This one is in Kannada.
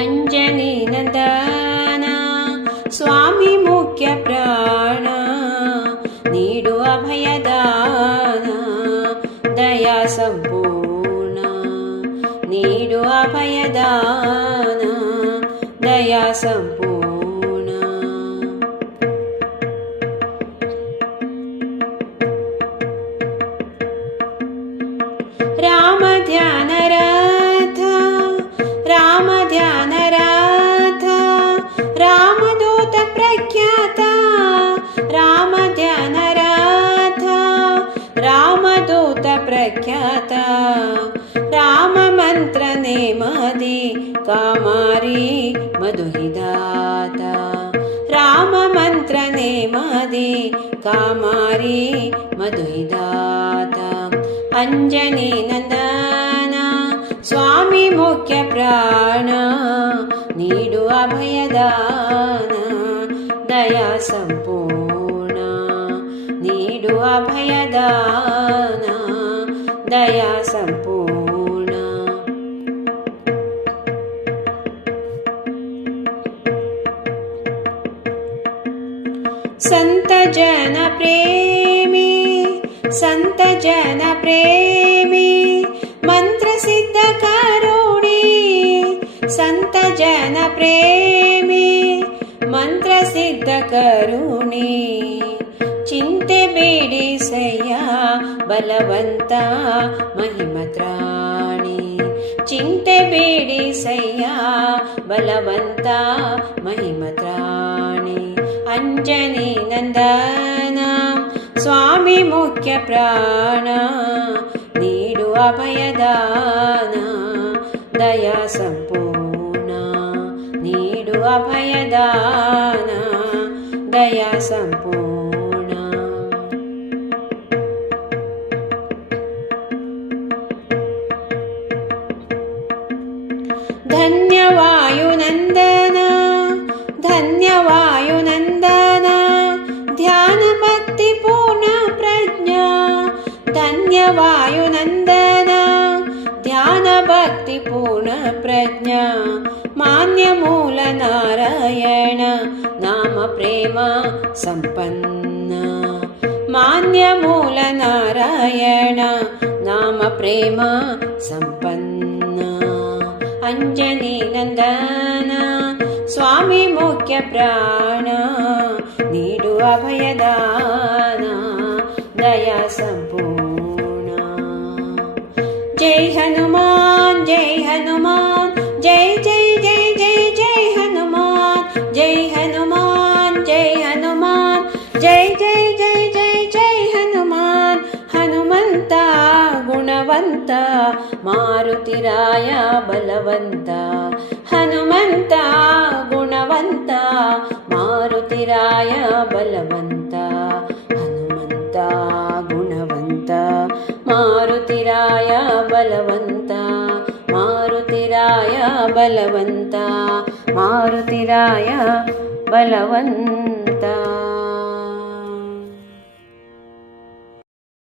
ಅಂಜನಿ ನಂದನ ಸ್ವಾಮಿ ಮುಖ್ಯ ಪ್ರಾಣ ನೀಡು ಅಭಯದಾನ ದಯಾ ಸಂಪೂರ್ಣ ನೀಡು ಅಭಯದಾನ ದಯಾ ಸಂಪೂರ್ಣ ರಾಮ ಧ್ಯಾನ ರಥ ರಾಮ ಧ್ಯಾನ ರಥ ರಾಮದೂತ ಪ್ರಖ್ಯಾತ ರಾಮ ಧ್ಯಾನ ರಥ ರಾಮದೂತ ಪ್ರಖ್ಯಾತ ರಾಮ ಮಂತ್ರ ನೇಮದಿ ಕಾಮಾರಿ ಮಧುಹಿದಾತ ರಾಮ ಮಂತ್ರ ನೇಮದಿ ಕಾಮಾರಿ ಮಧುಹಿದಾತ ಅಂಜನಿ ನಂದನ ಸ್ವಾಮಿ ಮುಖ್ಯ ಪ್ರಾಣ ನೀಡು ಅಭಯದಾನ ದಯಾ ಸಂಪೂರ್ಣ ನೀಡು ಅಭಯದಾನ ದಯಾ ಸಂಪೂರ್ಣ ಸಂತ ಜನ ಪ್ರೇಮಿ ಸಂತ ಜನ ಪ್ರೇಮಿ ಮಂತ್ರ ಸಿದ್ಧ ಕರುಣಿ ಸಂತ ಜನ ಪ್ರೇಮಿ ಮಂತ್ರ ಸಿದ್ಧ ಕರುಣಿ ಚಿಂತೆ ಬೇಡಿಸಯ್ಯ ಬಲವಂತ ಮಹಿಮತ್ರಾಣಿ ಚಿಂತೆ ಬೇಡಿಸಯ್ಯ ಬಲವಂತ ಮಹಿಮತ್ರಾಣಿ ಅಂಜನಿ ನಂದನ ಸ್ವಾಮಿ ಮುಖ್ಯ ಪ್ರಾಣ ನೀಡು ಅಭಯದಾನ ದಯಾ ಸಂಪೂರ್ಣ ನೀಡು ಅಭಯದಾನ ದಯಾ ಸಂಪೂರ್ಣ ಧನ್ಯವಾಯುನಂದನ ಧನ್ಯವಾಯುನಂದನ ಧ್ಯಾನ ಭಕ್ತಿ ಪೂರ್ಣ ಪ್ರಜ್ಞಾ ಧನ್ಯವಾಯುನಂದನ ಧ್ಯಾನ ಭಕ್ತಿ ಪೂರ್ಣ ಪ್ರಜ್ಞಾ ಮಾನ್ಯ ಮೂಲ ನಾರಾಯಣ ನಾಮ ಪ್ರೇಮ ಸಂಪನ್ನ ಮಾನ್ಯ ಮೂಲ ನಾರಾಯಣ ನಾಮ ಪ್ರೇಮ ಸಂಪನ್ನ ಅಂಜನಿ ನಂದನ ಸ್ವಾಮಿ ಮುಖ್ಯ ಪ್ರಾಣ ನೀಡು ಅಭಯದಾನ ದಯಾ ಸಂಪೂರ್ಣ ಜೈ ಹನುಮಾನ್ ಜೈ ಹನುಮಾನ್ ಜೈ ಜೈ ಜೈ ಜೈ ಜೈ ಹನುಮಾನ್ ಜೈ ಹನುಮಾನ್ ಜೈ ಹನುಮಾನ್ ಜೈ ಜೈ ಜೈ ಜೈ ಜೈ ಹನುಮಾನ್ ಹನುಮಂತ ಗುಣವಂತ ಮಾರುತಿರಾಯ ಬಲವಂತ ಹನುಮಂತ ಗುಣವಂತ ಮಾರುತಿರಾಯ ಬಲವಂತ ಹನುಮಂತ ಗುಣವಂತ ಮಾರುತಿರಾಯ ಬಲವಂತ ಮಾರುತಿರಾಯ ಬಲವಂತ ಮಾರುತಿರಾಯ ಬಲವಂತ